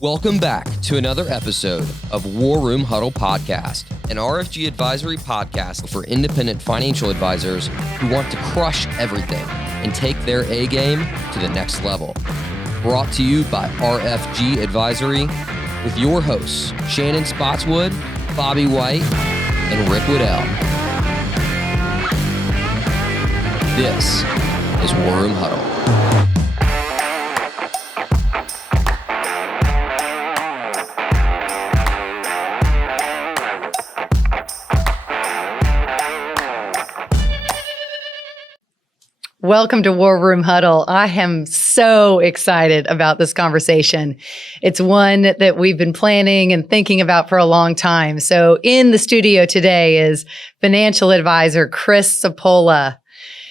Welcome back to another episode of War Room Huddle Podcast, an RFG Advisory podcast for independent financial advisors who want to crush everything and take their A game to the next level. Brought to you by RFG Advisory with your hosts, Shannon Spotswood, Bobby White, and Rick Wedell. This is War Room Huddle. Welcome to War Room Huddle. I am so excited about this conversation. It's one that we've been planning and thinking about for a long time. So in the studio today is financial advisor Chris Wedell.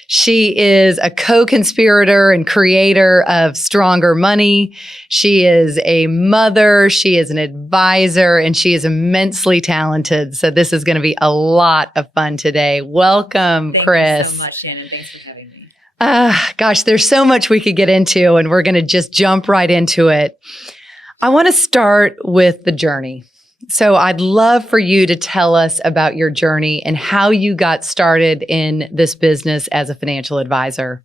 She is a co-conspirator and creator of StrongHer Money. She is a mother, she is an advisor, and she is immensely talented. So this is going to be a lot of fun today. Welcome, Chris. Thank you so much, Shannon. Thanks for having me. Gosh, there's so much we could get into, and we're going to just jump right into it. I want to start with the journey. So I'd love for you to tell us about your journey and how you got started in this business as a financial advisor.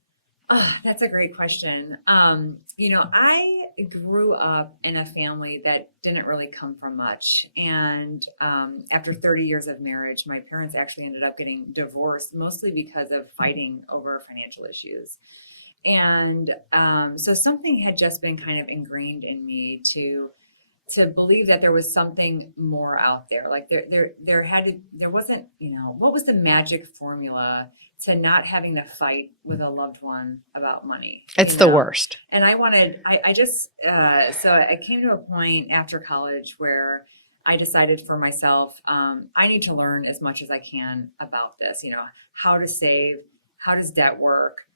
Oh, that's a great question. I grew up in a family that didn't really come from much. And after 30 years of marriage, my parents actually ended up getting divorced, mostly because of fighting over financial issues. And so something had just been kind of ingrained in me to believe that there was something more out there. Like there wasn't, what was the magic formula to not having to fight with a loved one about money? It's the worst. And I came to a point after college where I decided for myself, I need to learn as much as I can about this, how to save, how does debt work,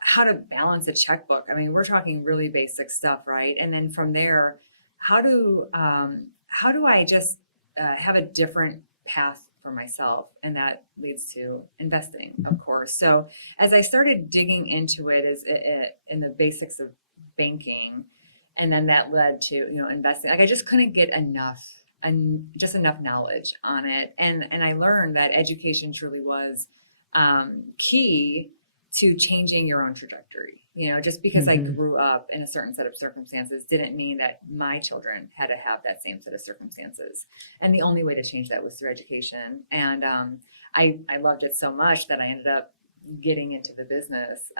how to balance a checkbook. I mean, we're talking really basic stuff, right? And then from there, how do I just have a different path for myself? And that leads to investing, of course. So as I started digging into it in the basics of banking, and then that led to, investing, like I just couldn't get enough knowledge on it. And I learned that education truly was key to changing your own trajectory. Just because I grew up in a certain set of circumstances didn't mean that my children had to have that same set of circumstances. And the only way to change that was through education. And I loved it so much that I ended up getting into the business.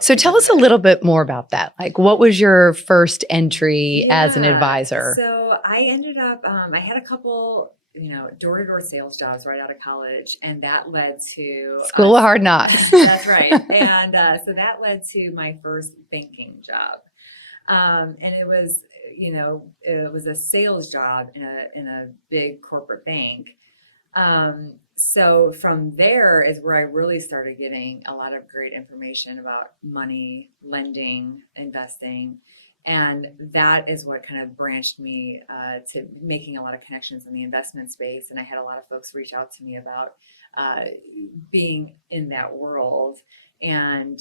So tell us a little bit more about that. Like, what was your first entry as an advisor? So I ended up, I had a couple door-to-door sales jobs right out of college, and that led to School of Hard Knocks. That's right. And so that led to my first banking job, and it was a sales job in a big corporate bank. So from there is where I really started getting a lot of great information about money, lending, investing. And that is what kind of branched me to making a lot of connections in the investment space. And I had a lot of folks reach out to me about being in that world. And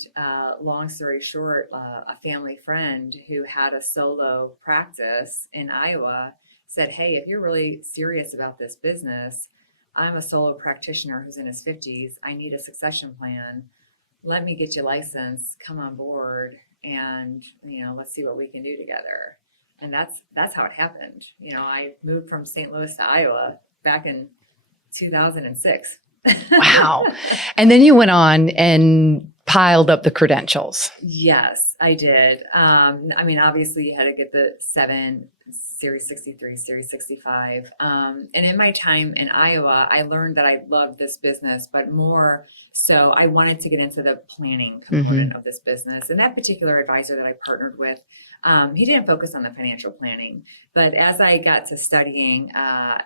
long story short, a family friend who had a solo practice in Iowa said, "Hey, if you're really serious about this business, I'm a solo practitioner who's in his 50s. I need a succession plan. Let me get you licensed, come on board, and let's see what we can do together." And that's how it happened. I moved from St. Louis to Iowa back in 2006. Wow. And then you went on and piled up the credentials. Yes, I did. Obviously you had to get the 7, Series 63, Series 65. And in my time in Iowa, I learned that I loved this business, but more so I wanted to get into the planning component of this business. And that particular advisor that I partnered with, he didn't focus on the financial planning. But as I got to studying, I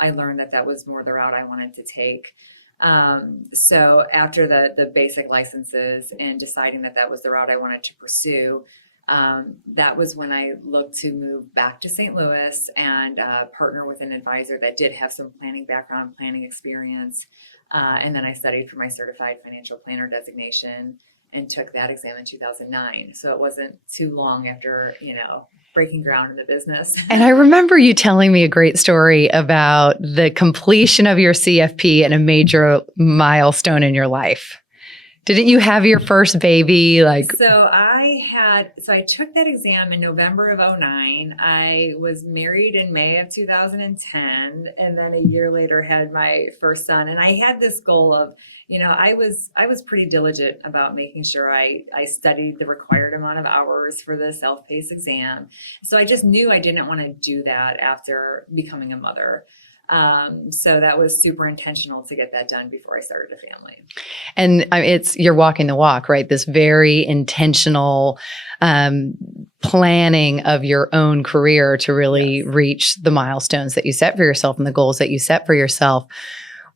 learned that was more the route I wanted to take. So after the basic licenses and deciding that was the route I wanted to pursue, that was when I looked to move back to St. Louis and partner with an advisor that did have some planning background, planning experience. And then I studied for my certified financial planner designation and took that exam in 2009. So it wasn't too long after, breaking ground in the business. And I remember you telling me a great story about the completion of your CFP and a major milestone in your life. Didn't you have your first baby? So I took that exam in November of 2009. I was married in May of 2010, and then a year later had my first son. And I had this goal of, I was pretty diligent about making sure I studied the required amount of hours for the self-paced exam. So I just knew I didn't want to do that after becoming a mother. So that was super intentional to get that done before I started a family. And you're walking the walk, right? This very intentional planning of your own career to really reach the milestones that you set for yourself and the goals that you set for yourself.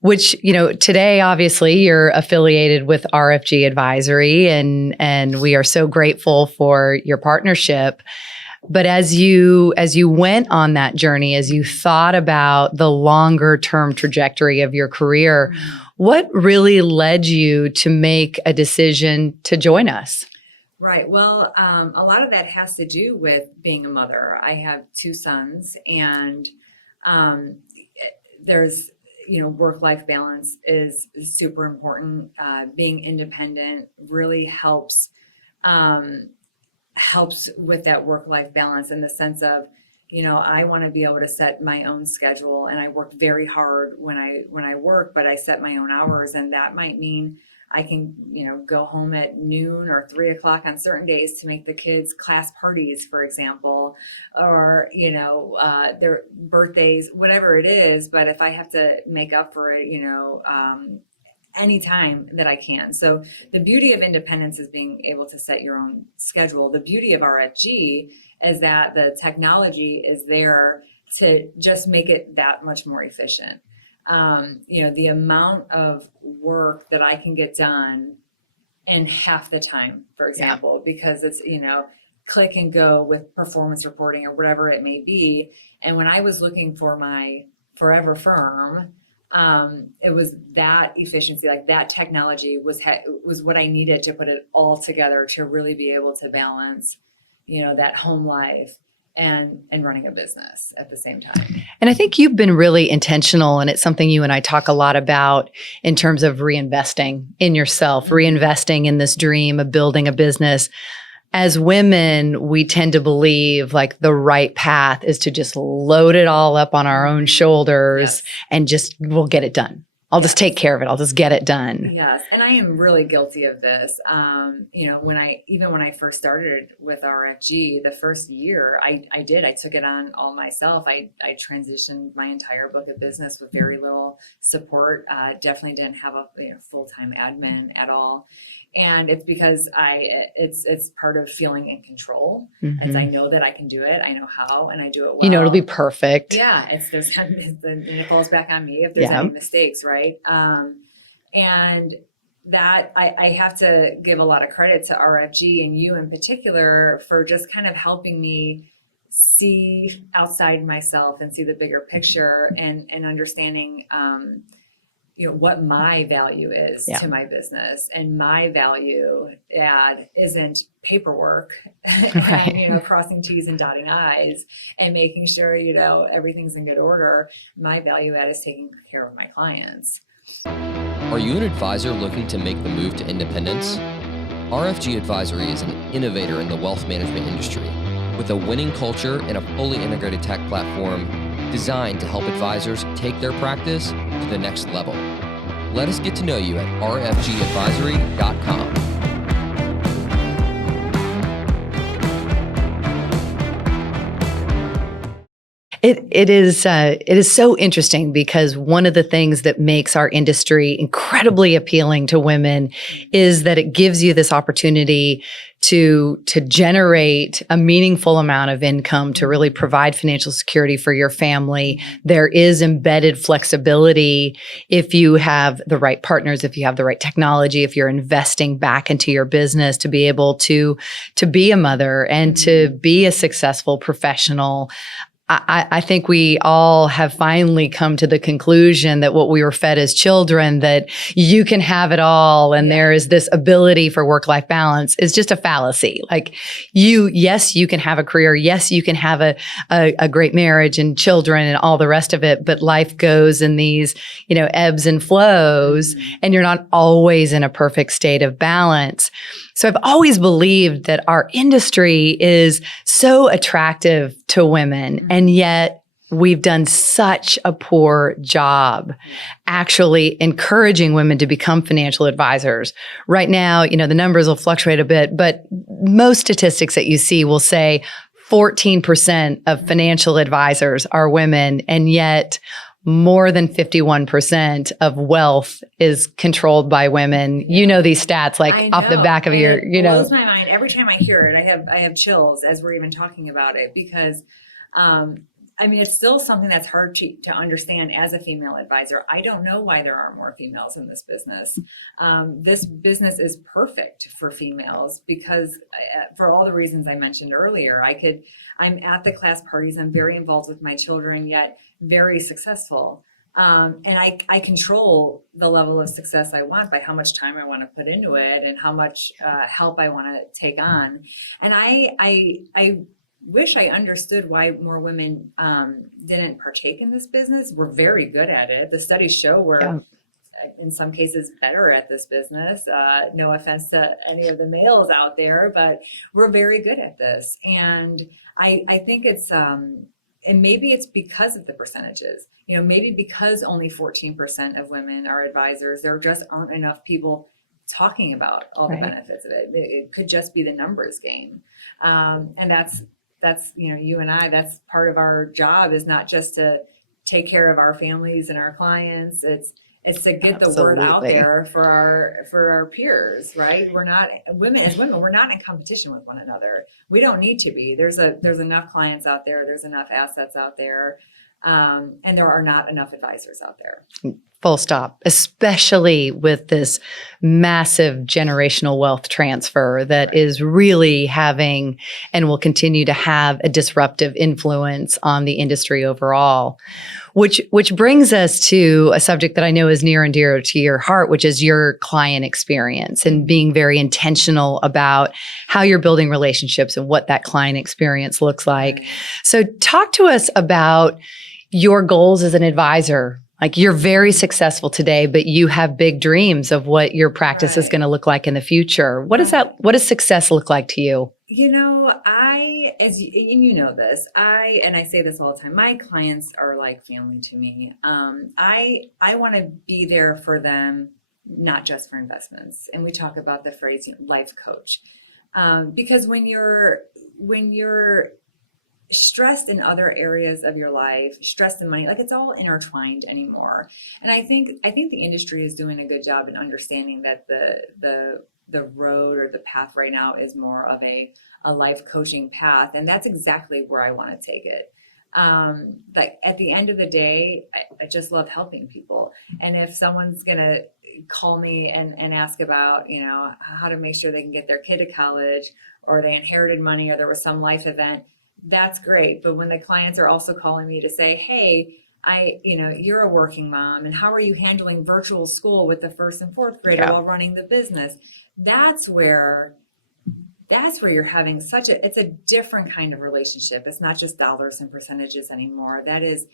Which, today, obviously, you're affiliated with RFG Advisory, and we are so grateful for your partnership. But as you went on that journey, as you thought about the longer term trajectory of your career, what really led you to make a decision to join us? Right. Well, a lot of that has to do with being a mother. I have 2 sons, and there's, work-life balance is super important. Being independent really helps with that work-life balance, in the sense of, I want to be able to set my own schedule, and I work very hard when I work, but I set my own hours, and that might mean I can, go home at noon or 3 o'clock on certain days to make the kids' class parties, for example, or, their birthdays, whatever it is. But if I have to make up for it, anytime that I can. So the beauty of independence is being able to set your own schedule. The beauty of RFG is that the technology is there to just make it that much more efficient. The amount of work that I can get done in half the time, for example, because it's, click and go with performance reporting or whatever it may be. And when I was looking for my forever firm, it was that efficiency, like that technology was what I needed to put it all together to really be able to balance, that home life and running a business at the same time. And I think you've been really intentional, and it's something you and I talk a lot about in terms of reinvesting in yourself, reinvesting in this dream of building a business. As women, we tend to believe like the right path is to just load it all up on our own shoulders and we'll get it done. I'll just take care of it. I'll just get it done. Yes. And I am really guilty of this. When I first started with RFG, the first year I took it on all myself. I transitioned my entire book of business with very little support. Definitely didn't have a full-time admin at all. And it's because it's part of feeling in control. As I know that I can do it, I know how, and I do it well. It'll be perfect. Yeah, and it falls back on me if there's any mistakes, right? And that I have to give a lot of credit to RFG and you in particular for just kind of helping me see outside myself and see the bigger picture and understanding what my value is to my business. And my value add isn't paperwork, and, crossing T's and dotting I's and making sure, everything's in good order. My value add is taking care of my clients. Are you an advisor looking to make the move to independence? RFG Advisory is an innovator in the wealth management industry with a winning culture and a fully integrated tech platform designed to help advisors take their practice to the next level. Let us get to know you at rfgadvisory.com. It is so interesting because one of the things that makes our industry incredibly appealing to women is that it gives you this opportunity to generate a meaningful amount of income to really provide financial security for your family. There is embedded flexibility if you have the right partners, if you have the right technology, if you're investing back into your business to be able to be a mother and to be a successful professional. I think we all have finally come to the conclusion that what we were fed as children, that you can have it all and there is this ability for work-life balance, is just a fallacy. Like yes, you can have a career. Yes, you can have a great marriage and children and all the rest of it, but life goes in these, ebbs and flows, and you're not always in a perfect state of balance. So I've always believed that our industry is so attractive to women, and yet we've done such a poor job actually encouraging women to become financial advisors. Right now, the numbers will fluctuate a bit, but most statistics that you see will say 14% of financial advisors are women, and yet more than 51% of wealth is controlled by women. You know these stats off the back of your, It blows my mind every time I hear it. I have chills as we're even talking about it, because it's still something that's hard to understand as a female advisor. I don't know why there aren't more females in this business. This business is perfect for females because for all the reasons I mentioned earlier. I'm at the class parties, I'm very involved with my children, yet very successful. And I control the level of success I want by how much time I want to put into it and how much help I want to take on. And I wish I understood why more women didn't partake in this business. We're very good at it. The studies show we're in some cases better at this business. No offense to any of the males out there, but we're very good at this. And I think it's, and maybe it's because of the percentages, maybe because only 14% of women are advisors, there just aren't enough people talking about all the benefits of it. It could just be the numbers game. And that's, you and I, that's part of our job, is not just to take care of our families and our clients. It's to get the word out there for our peers, right? We're not women, we're not in competition with one another. We don't need to be. There's enough clients out there. There's enough assets out there. And there are not enough advisors out there. Full stop, especially with this massive generational wealth transfer that is really having and will continue to have a disruptive influence on the industry overall. Which brings us to a subject that I know is near and dear to your heart, which is your client experience and being very intentional about how you're building relationships and what that client experience looks like. So talk to us about your goals as an advisor. Like, you're very successful today, but you have big dreams of what your practice is going to look like in the future. What does success look like to you? You know this, and I say this all the time, my clients are like family to me. I want to be there for them, not just for investments. And we talk about the phrase life coach, because when you're stressed in other areas of your life, stressed in money, it's all intertwined anymore. And I think the industry is doing a good job in understanding that the road or the path right now is more of a life coaching path. And that's exactly where I want to take it. At the end of the day, I just love helping people. And if someone's going to call me and ask about, how to make sure they can get their kid to college, or they inherited money, or there was some life event, that's great. But when the clients are also calling me to say, hey, you're a working mom, and how are you handling virtual school with the first and fourth grader while running the business? That's where you're having it's a different kind of relationship. It's not just dollars and percentages anymore. That is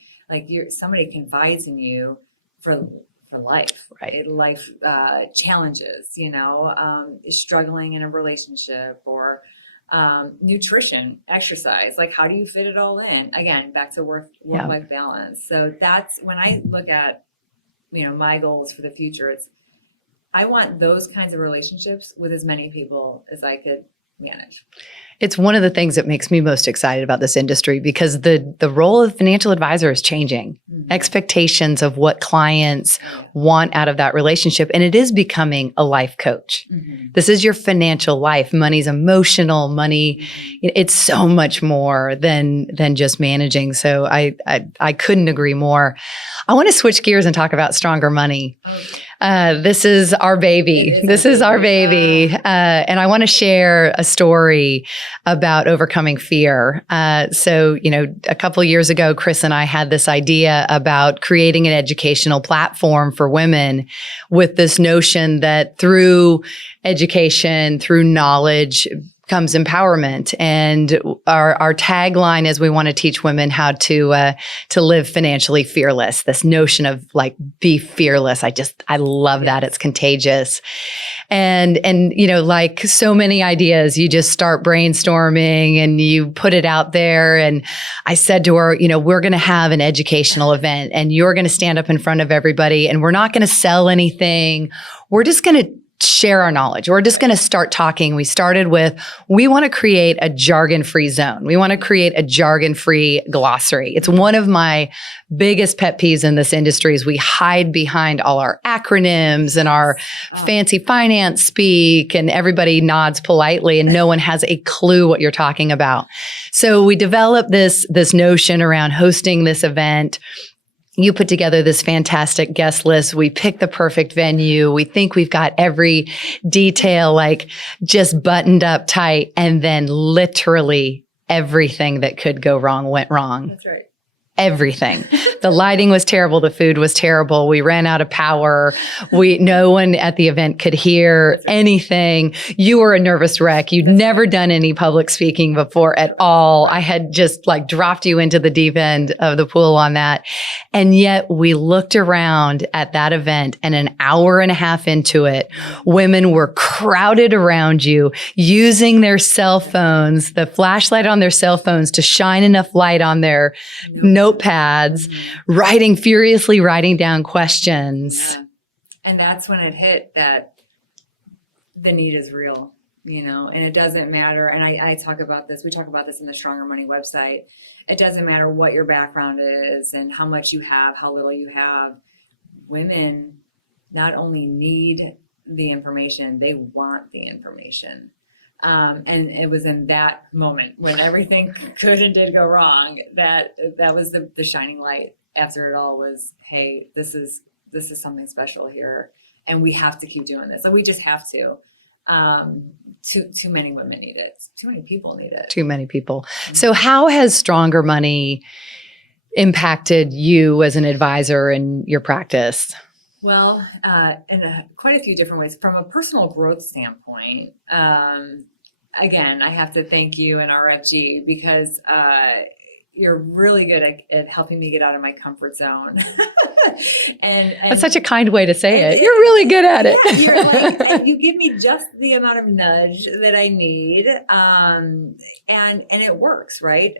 somebody confides in you for life, right? Life challenges, struggling in a relationship, or nutrition, exercise, how do you fit it all in? Again, back to work-life balance. So that's when I look at, my goals for the future, I want those kinds of relationships with as many people as I could manage. It's one of the things that makes me most excited about this industry, because the role of financial advisor is changing. Mm-hmm. Expectations of what clients want out of that relationship. And it is becoming a life coach. Mm-hmm. This is your financial life. Money's emotional. Money, it's so much more than just managing. So I couldn't agree more. I want to switch gears and talk about StrongHer Money. This is our baby. This is our baby. And I want to share a story about overcoming fear. So, a couple of years ago, Chris and I had this idea about creating an educational platform for women with this notion that through education, through knowledge, comes empowerment. And our tagline is we want to teach women how to live financially fearless. This notion of like, be fearless. I love that. It's contagious. And like so many ideas, you just start brainstorming and you put it out there. And I said to her, we're going to have an educational event and you're going to stand up in front of everybody and we're not going to sell anything. We're just going to share our knowledge. We're just going to start talking. We started with, we want to create a jargon-free zone. We want to create a jargon-free glossary. It's one of my biggest pet peeves in this industry is we hide behind all our acronyms and our fancy finance speak, and everybody nods politely and no one has a clue what you're talking about. So we developed this notion around hosting this event. You put together this fantastic guest list. We picked the perfect venue. We think we've got every detail like just buttoned up tight. And then literally everything that could go wrong went wrong. That's right. Everything. The lighting was terrible. The food was terrible. We ran out of power. No one at the event could hear anything. You were a nervous wreck. You'd never done any public speaking before at all. I had just like dropped you into the deep end of the pool on that. And yet we looked around at that event and an hour and a half into it, women were crowded around you using their cell phones, the flashlight on their cell phones to shine enough light on their notepads, furiously writing down questions. Yeah. And that's when it hit that the need is real, and it doesn't matter. And I talk about this, we talk about this in the StrongHer Money website. It doesn't matter what your background is and how much you have, how little you have. Women not only need the information, they want the information. And it was in that moment when everything could and did go wrong that was the shining light after it all was, hey, this is something special here, and we have to keep doing this. So we just have to. Too many women need it. Too many people need it. Too many people. So how has StrongHer Money impacted you as an advisor in your practice? Well, in quite a few different ways. From a personal growth standpoint, again, I have to thank you and RFG because you're really good at helping me get out of my comfort zone. and that's such a kind way to say it. You're really good at it. Yeah, you're like, and you give me just the amount of nudge that I need, and it works, right?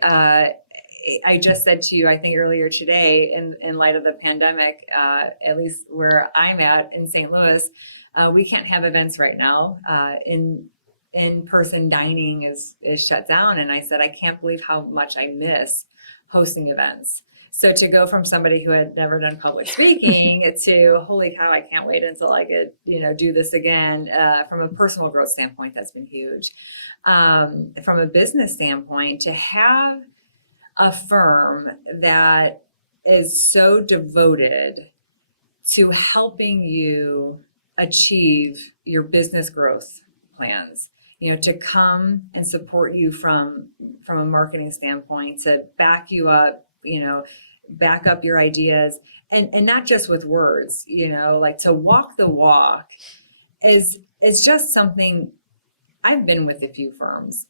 I just said to you, I think earlier today, in light of the pandemic, at least where I'm at in St. Louis, we can't have events right now. In-person dining is shut down. And I said, I can't believe how much I miss hosting events. So to go from somebody who had never done public speaking to, holy cow, I can't wait until I could, do this again. From a personal growth standpoint, that's been huge. From a business standpoint, to have a firm that is so devoted to helping you achieve your business growth plans, to come and support you from a marketing standpoint, to back you up, back up your ideas, and not just with words, like to walk the walk is just something. I've been with a few firms.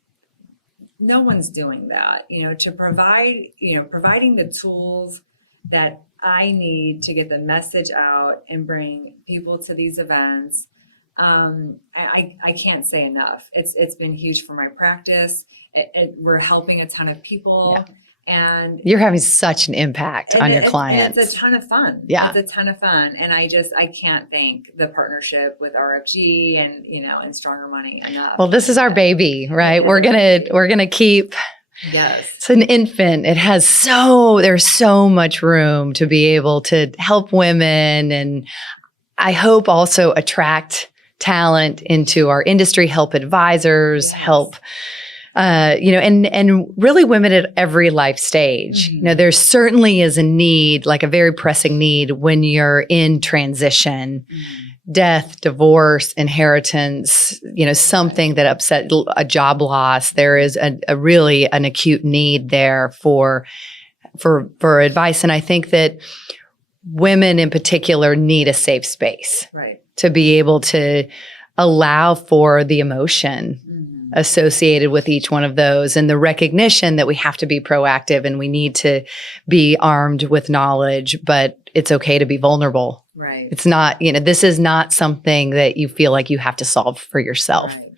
No one's doing that, to provide, providing the tools that I need to get the message out and bring people to these events. I can't say enough. It's been huge for my practice. We're helping a ton of people. Yeah. And you're having such an impact on your clients. It's a ton of fun. Yeah. It's a ton of fun. And I can't thank the partnership with RFG and, and StrongHer Money enough. Well, this is our baby, right? We're going to keep. Yes. It's an infant. There's so much room to be able to help women. And I hope also attract talent into our industry, help advisors, help and really women at every life stage. Mm-hmm. There certainly is a need, like a very pressing need when you're in transition, death, divorce, inheritance, something that upset a job loss. There is a really an acute need there for advice. And I think that women in particular need a safe space to be able to allow for the emotion associated with each one of those, and the recognition that we have to be proactive and we need to be armed with knowledge, but it's okay to be vulnerable. Right. It's not, this is not something that you feel like you have to solve for yourself. Right.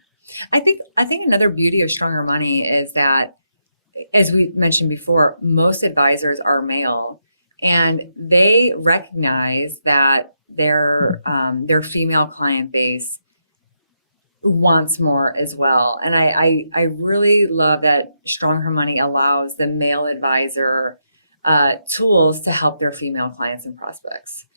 I think another beauty of StrongHer Money is that, as we mentioned before, most advisors are male, and they recognize that their female client base wants more as well. And I really love that StrongHer Money allows the male advisor tools to help their female clients and prospects.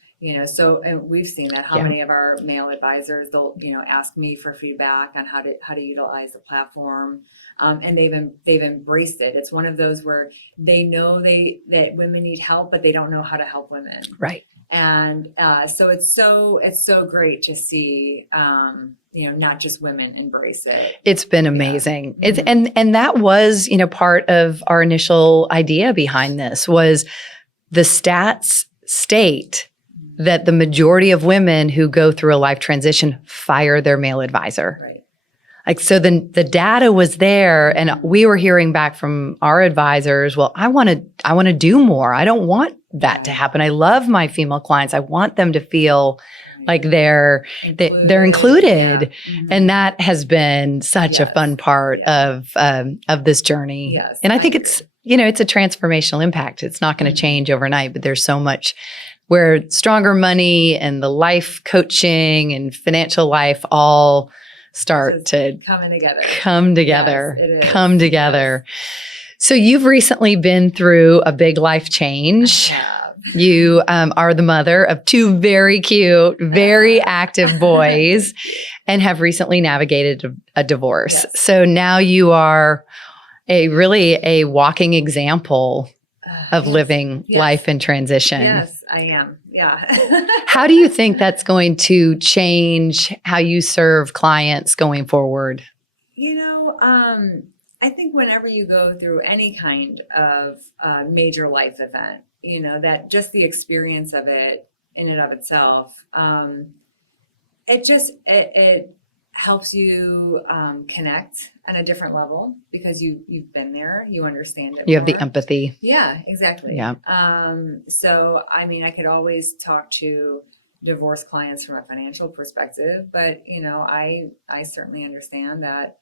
So, and we've seen that how many of our male advisors, they'll, ask me for feedback on how to utilize the platform. And they've embraced it. It's one of those where they know that women need help, but they don't know how to help women. Right. And so it's so great to see, not just women embrace it. It's been amazing. It's and that was, part of our initial idea behind this was the stats state that the majority of women who go through a life transition fire their male advisor. Right. Like, so the data was there, and we were hearing back from our advisors, well, I want to do more. I don't want that to happen. I love my female clients. I want them to feel like they're included. Yeah. And that has been such a fun part of this journey. Yes, and I think it's a transformational impact. It's not going to change overnight, but there's so much where StrongHer Money and the life coaching and financial life all start to come together. Yes, it is. Come together. So you've recently been through a big life change. You are the mother of two very cute, very active boys and have recently navigated a divorce. Yes. So now you are really a walking example of living life in transition. Yes, I am. Yeah. How do you think that's going to change how you serve clients going forward? I think whenever you go through any kind of major life event, that just the experience of it in and of itself, it helps you connect on a different level because you've been there, you understand it. You have the empathy. Yeah, exactly. Yeah. So, I could always talk to divorce clients from a financial perspective, but I certainly understand that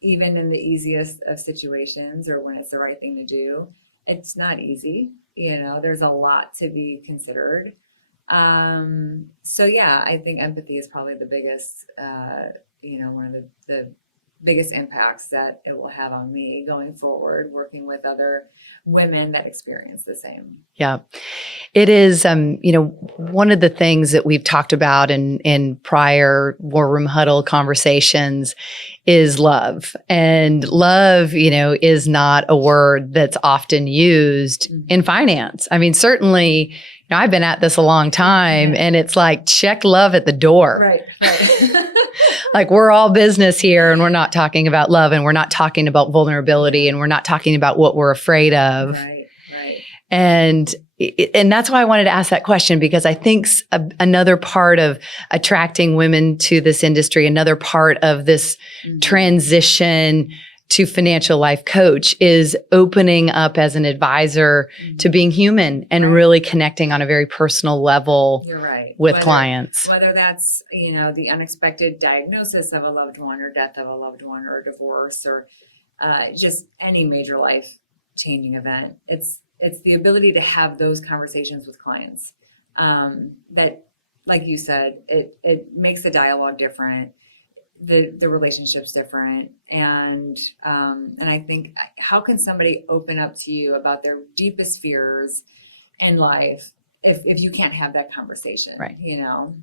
even in the easiest of situations or when it's the right thing to do, it's not easy. There's a lot to be considered. So yeah, I think empathy is probably the biggest, one of the biggest impacts that it will have on me going forward, working with other women that experience the same. Yeah. It is, one of the things that we've talked about in prior War Room Huddle conversations is love. And love, is not a word that's often used in finance. Certainly, I've been at this a long time and it's like, check love at the door. Right. Like we're all business here and we're not talking about love and we're not talking about vulnerability and we're not talking about what we're afraid of. Right. And that's why I wanted to ask that question, because I think another part of attracting women to this industry, another part of this transition to financial life coach is opening up as an advisor to being human and really connecting on a very personal level. You're right. With clients. Whether that's, the unexpected diagnosis of a loved one or death of a loved one or divorce or just any major life changing event. It's the ability to have those conversations with clients that, like you said, it makes the dialogue different. The relationship's different. And I think, how can somebody open up to you about their deepest fears in life if you can't have that conversation, right?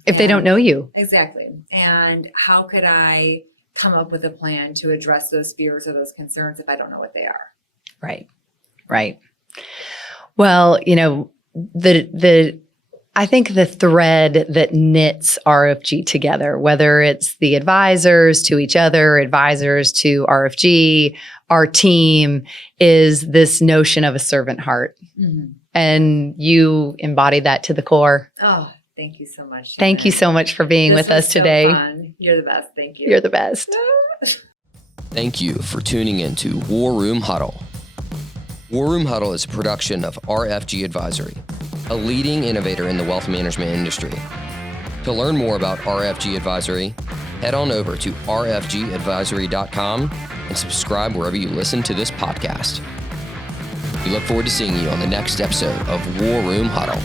If they don't know you. Exactly. And how could I come up with a plan to address those fears or those concerns if I don't know what they are. Right. Right. Well, I think the thread that knits RFG together, whether it's the advisors to each other, advisors to RFG, our team, is this notion of a servant heart. Mm-hmm. And you embody that to the core. Oh, thank you so much, Shannon. Thank you so much for being with us today. Fun. You're the best. Thank you. You're the best. Thank you for tuning in to War Room Huddle. War Room Huddle is a production of RFG Advisory, a leading innovator in the wealth management industry. To learn more about RFG Advisory, head on over to rfgadvisory.com and subscribe wherever you listen to this podcast. We look forward to seeing you on the next episode of War Room Huddle.